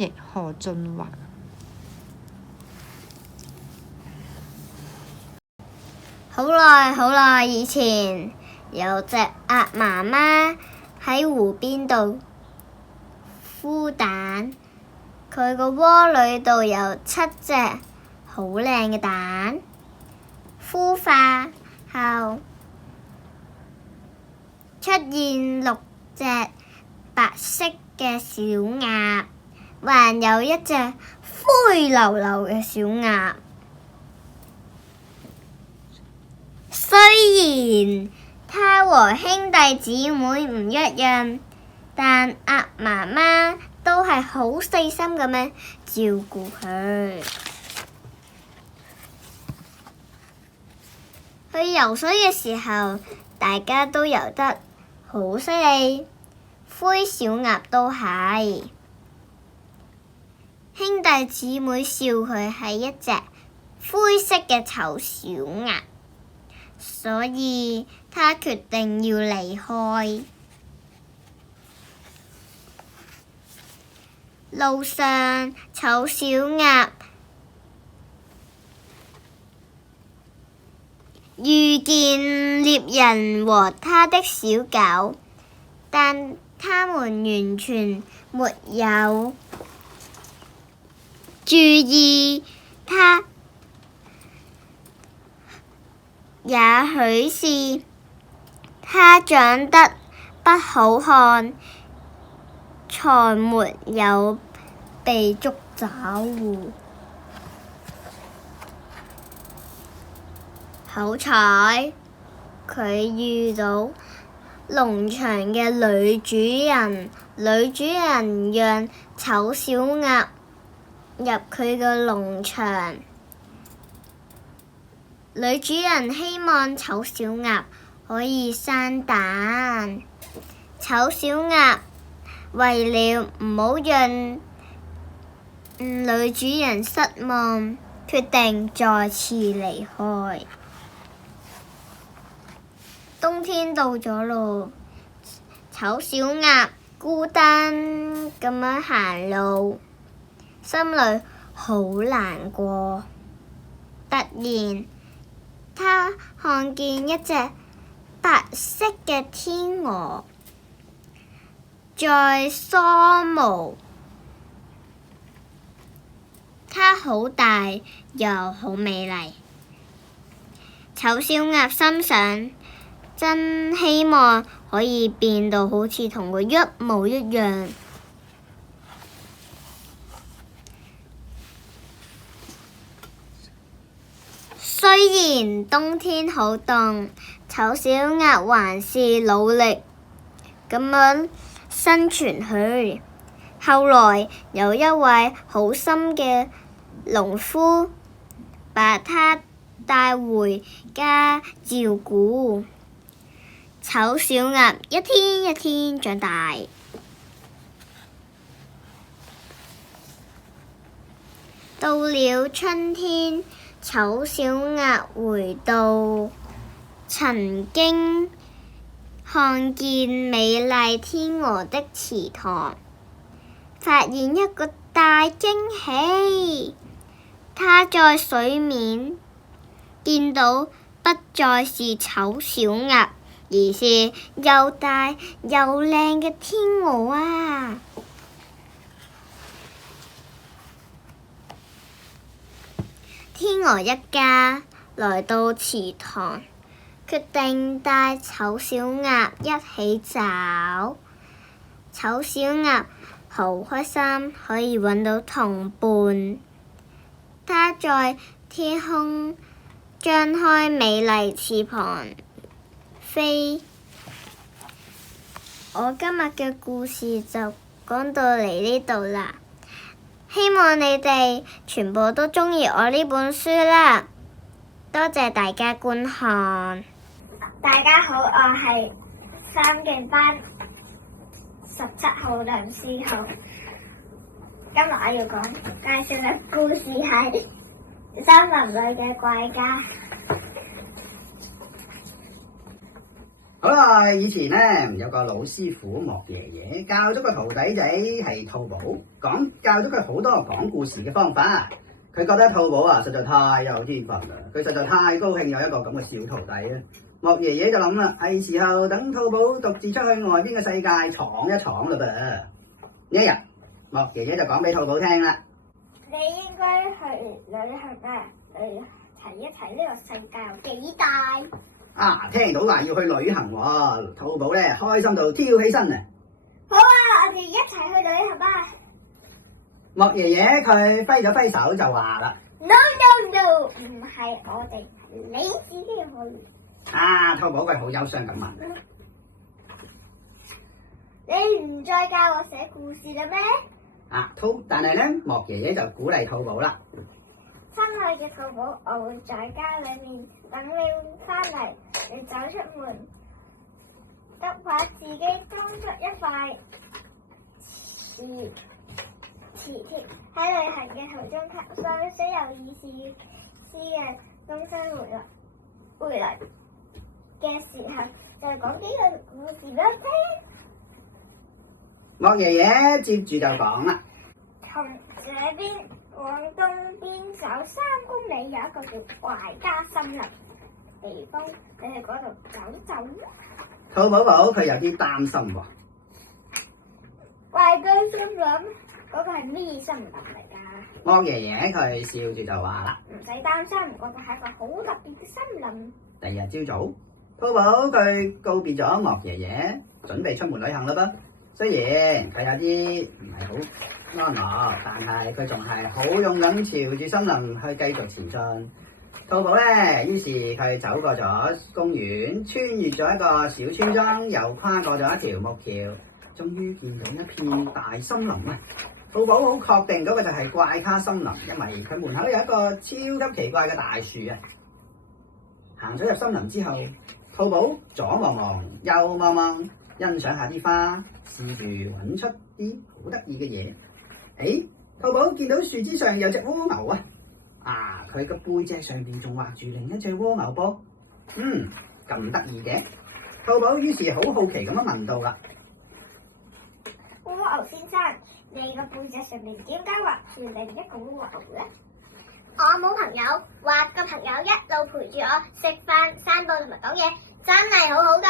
譯何俊華。好耐好耐以前，有隻鴨媽媽喺湖邊度孵蛋，佢個窩裏度有7隻好靚嘅蛋。孵化後出現6隻白色嘅小鴨，還有一隻灰溜溜嘅小鴨。雖然它和兄弟姊妹唔一樣，但鴨媽媽都係好細心咁樣照顧佢。去游水嘅時候，大家都游得好犀利，灰小鴨都係。兄弟姊妹笑佢係一隻灰色嘅醜小鴨，所以他決定要離開。路上，醜小鴨遇見獵人和他的小狗，但他們完全沒有注意他。也許是他長得不好看，才沒有被捉走。好彩佢遇到農場嘅女主人，女主人讓醜小鴨入佢嘅農場。女主人希望醜小鴨可以生蛋。醜小鴨為了唔好讓女主人失望，決定再次離開。冬天到咗咯，醜小鴨孤單咁樣行路，心裏好難過。突然，他看見一隻白色嘅天鵝在梳毛，它好大又好美麗。醜小鴨心想，真希望可以變到好似同佢一模一樣。雖然冬天好凍，醜小鴨還是努力咁樣生存去。後來有一位好心嘅農夫把它帶回家照顧。醜小鴨一天一天長大。到了春天，醜小鴨回到曾經看見美麗天鵝的池塘，發現一個大驚喜。它在水面見到不再是醜小鴨，而是又大又靚嘅天鵝啊！天鵝一家來到池塘，決定帶醜小鴨一起走。醜小鴨好開心可以揾到同伴，它在天空張開美麗翅膀飛。我今日嘅故事就講到嚟呢度啦。希望你哋全部都鍾意我呢本書啦！多謝大家觀看。大家好，我係3年班17號梁思浩。今日我要介紹嘅故事係森林裏嘅怪家。好耐以前咧，有個老師傅莫爺爺教咗個徒弟仔係兔寶，教咗佢好多講故事嘅方法。佢覺得兔寶啊，實在太有天分啦！佢實在太高興有一個咁嘅小徒弟啊！莫爺爺就諗啦，係時候等兔寶獨自出去外邊嘅世界闖一闖啦噃。一日，莫爺爺就講俾兔寶聽啦：你應該去旅行啊，去睇一睇呢個世界有幾大。啊，聽到話要去旅行喎，兔寶咧開心到跳起身啊！好啊，我哋一齊去旅行吧。莫爺爺佢揮咗揮手就話啦：No no no，唔係我哋，你自己去。啊，兔寶佢好憂傷咁問：你唔再教我寫故事啦咩？但係咧，莫爺爺就鼓勵兔寶啦。親愛嘅兔寶，我會在家裏面等你翻嚟。你走出門，得把自己裝出一塊磁鐵，喺旅行嘅途中吸收所有意思嘅東西回來嘅時候，就講幾個故事俾我聽。莫爺爺接住就講啦：從這邊往東邊走3公里，有一個叫怪家森林地方，你去嗰度走走。兔寶寶佢有啲擔心喎。怪家森林嗰個係咩森林嚟㗎？莫爺爺佢笑住就話啦：唔使擔心，嗰個係一個好特別嘅森林。第二日朝早，兔寶佢告別咗莫爺爺，準備出門旅行啦噃。雖然佢有啲唔係好安樂，但係佢仲係好勇敢朝住森林去繼續前進。兔寶咧，於是佢走過咗公園，穿越咗一個小村莊，又跨過咗一條木橋，終於見到一片大森林啊！兔寶好確定嗰個就係怪咖森林，因為佢門口有一個超級奇怪嘅大樹啊！行咗入森林之後，兔寶左望望，右望望，欣賞下啲花，試住揾出啲好得意嘅嘢。兔寶見到樹枝上有隻蝸牛啊！佢個背脊上邊仲畫住另一隻蝸牛噃。咁得意嘅。兔寶於是好好奇咁樣問到啦：蝸牛先生，你個背脊上面點解畫住另一個蝸牛咧？我冇朋友，畫個朋友一路陪住我食飯、散步同埋講嘢，真係好好噶。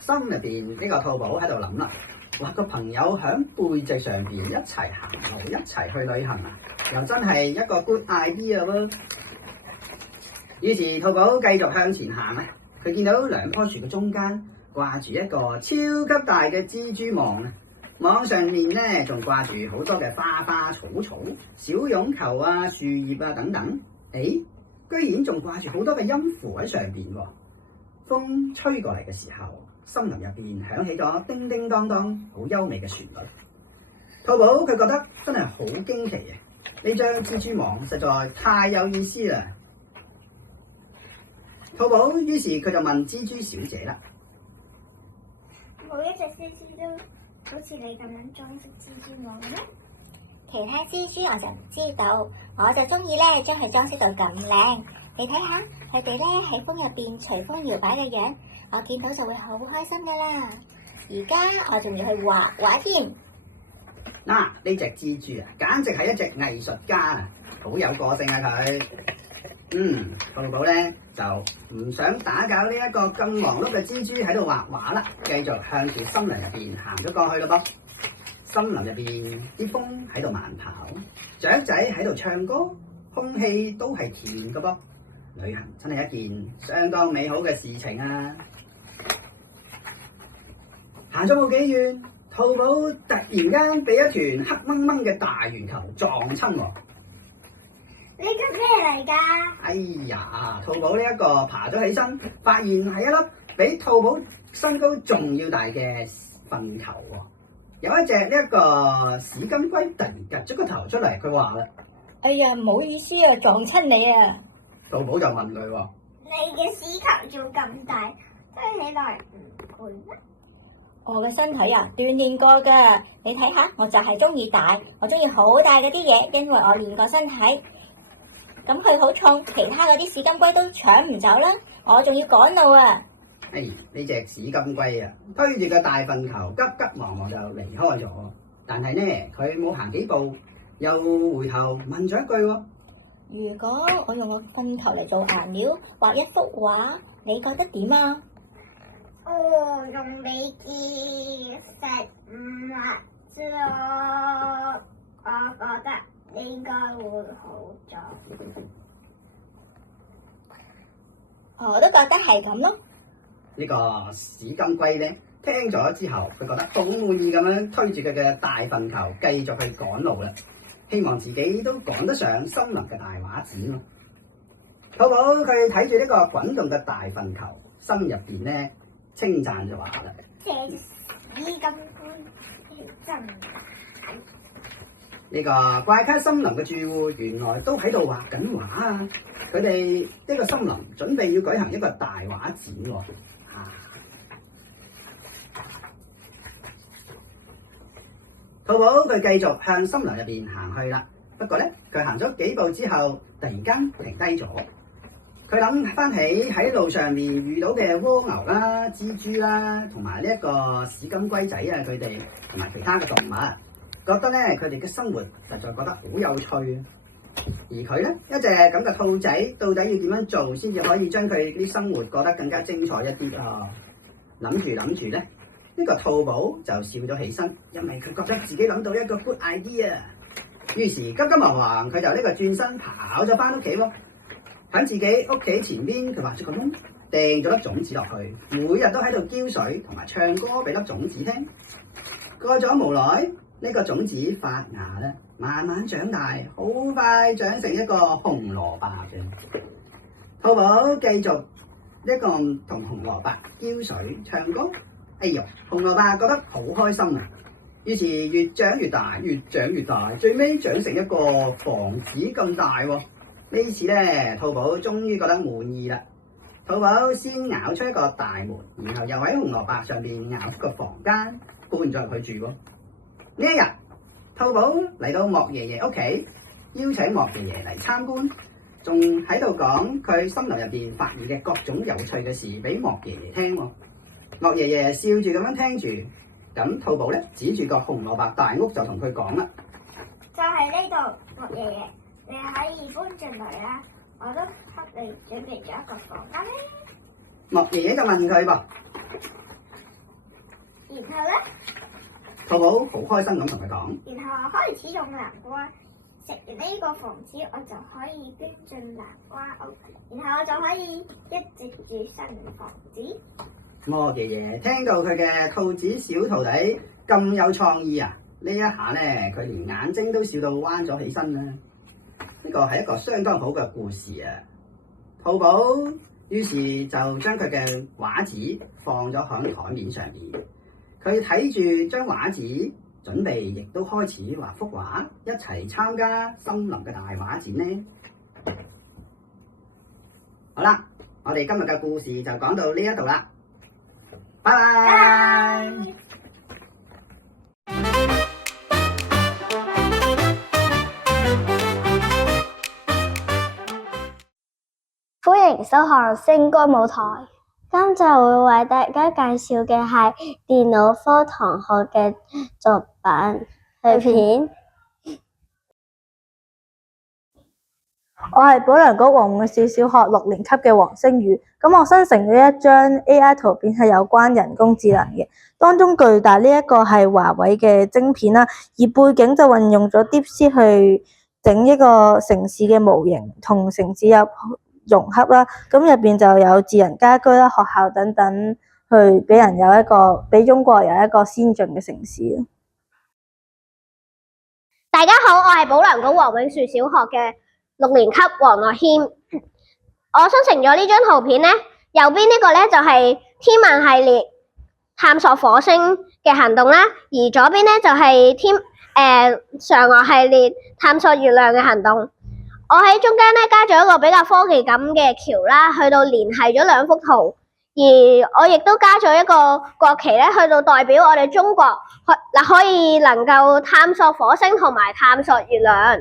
心入邊呢個兔寶喺度諗啦，畫個朋友響背脊上邊一齊行路，一齊去旅行啊，又真係一個 good idea 喎。於是兔寶繼續向前行啊，佢見到兩棵樹嘅中間掛住一個超級大嘅蜘蛛網啊，網上面咧仲掛住好多嘅花花草草、小絨球啊、樹葉啊等等。居然仲掛住好多嘅音符喺上邊喎。風吹過嚟嘅時候，森林入邊響起咗叮叮當當好優美嘅旋律。兔寶佢覺得真係好驚奇啊！呢張蜘蛛網實在太有意思啦。兔寶於是佢就問蜘蛛小姐啦：每一隻蜘蛛都好似你咁樣裝飾蜘蛛網咩？其他蜘蛛我就唔知道，我就中意咧將佢裝飾到咁靚。你睇下佢哋咧喺風入邊隨風搖擺嘅樣，我見到就會好開心噶啦。而家我仲要去畫畫添。呢隻蜘蛛啊，簡直係一隻藝術家啊，好有個性啊佢。兔寶咧就唔想打攪呢一個咁忙碌嘅蜘蛛喺度畫畫啦，繼續向住森林入邊行咗過去咯噃。森林入邊啲風喺度慢跑，雀仔喺度唱歌，空氣都係甜噶噃。旅行真係一件相當美好嘅事情啊！行咗冇幾遠，兔寶突然間俾一團黑掹掹嘅大圓球撞親喎。呢個咩嚟㗎？哎呀，兔寶呢一個爬咗起身，發現係一粒比兔寶身高仲要大嘅糞球喎。有一隻呢一個屎金龜突然夾咗個頭出嚟，佢話啦：哎呀，唔好意思啊，撞親你啊！兔寶就問佢喎：你嘅屎球做咁大，聽起來唔攰咩？我嘅身體啊，鍛煉過噶，你睇下，我就係中意大，我中意好大嗰啲嘢，因為我練過身體。咁佢好重，其他嗰啲屎金龜都搶唔走啦，我仲要趕路啊！呢隻屎金龜啊，推住個大糞球，急急忙忙就離開咗。但係呢，佢冇行幾步，又回頭問咗一句喎：如果我用個糞球嚟做顏料畫一幅畫，你覺得點啊？用你嘅食物咯，我覺得應該會好咗。我都覺得係咁咯。呢個屎金龜呢，聽咗之後，佢覺得好滿意咁樣推住佢嘅大糞球，繼續去趕路啦。希望自己都趕得上森林嘅大畫展咯。兔寶佢睇住呢個滾動嘅大糞球，心入邊呢稱讚就話啦：隻屎金龜真呢個怪卡森林嘅住戶原來都喺度畫緊畫啊！佢哋呢個森林準備要舉行一個大畫展喎。兔寶佢繼續向森林入邊行去啦。不過呢，佢行咗幾步之後，突然間停低咗。佢諗翻起喺路上面遇到嘅蝸牛啦、蜘蛛啦，同埋呢一個屎金龜仔啊，佢哋同埋其他嘅動物，覺得呢，佢哋嘅生活實在覺得好有趣。而佢呢，一隻咁嘅兔仔，到底要點樣做先至可以將佢啲生活過得更加精彩一啲啊？諗住呢，呢個兔寶就笑咗起身，因為佢覺得自己諗到一個 good idea。於是急急忙忙，佢就呢個轉身跑咗翻屋企喎。喺自己屋企前邊，佢畫咗個窿，掟咗粒種子落去，每日都喺度澆水同埋唱歌俾粒種子聽。過咗無耐，呢個種子發芽咧，慢慢長大，好快長成一個紅蘿蔔嘅。兔寶繼續一個同紅蘿蔔澆水唱歌。哎呦，紅蘿蔔覺得好開心啊！於是越長越大，越長越大，最尾長成一個房子咁大喎。呢次咧，兔寶終於覺得滿意啦。兔寶先咬出一個大門，然後又喺紅蘿蔔上邊咬出個房間，搬咗入去住喎。呢一日，兔寶嚟到莫爺爺屋企，邀請莫爺爺嚟參觀，仲喺度講佢森林入邊發現嘅各種有趣嘅事俾莫爺爺聽喎。莫爺爺笑住咁樣聽住，咁兔寶咧指住個紅蘿蔔大屋就同佢講啦：就係呢度，莫爺爺，你可以搬進嚟啦。我都給你準備咗一個房間咧。莫爺爺就問佢噃，然後咧，兔寶好開心咁同佢講：然後我開始種南瓜，食完呢個房子，我就可以搬進南瓜屋，然後我就可以一直住新房子。莫爺爺聽到佢嘅兔子小徒弟咁有創意啊！呢一下咧，佢連眼睛都笑到彎咗起身啦。呢個係一個相當好嘅故事啊！兔寶於是就將佢嘅畫紙放咗喺台面上面，佢睇住張畫紙，準備亦都開始畫幅畫，一齊參加森林嘅大畫展呢。好啦，我哋今日嘅故事就講到呢一度啦。拜拜。歡迎收看星歌舞台。今集會為大家介紹嘅係電腦科同學嘅作品碎片。我係保良局黃永士小學6年級嘅黃星宇。咁我生成咗一張 AI 圖片係有關人工智能嘅，當中巨大呢一個係華為嘅晶片啦，而背景就運用咗 DeepSeek 去整一個城市嘅模型，同城市有融合啦。咁入邊就有智能家居啦、學校等等，去俾中國有一個先進嘅城市。大家好，我係保良局黃永樹小學嘅6年級黃樂謙。我生成咗呢張圖片呢，右邊呢個呢就係天問系列探索火星嘅行動啦，而左邊呢就係嫦娥系列探索月亮嘅行動。我喺中間呢加咗一個比較科技感嘅橋啦，去到連繫咗兩幅圖，而我亦都加咗一個國旗呢，去到代表我哋中國可以能夠探索火星同埋探索月亮。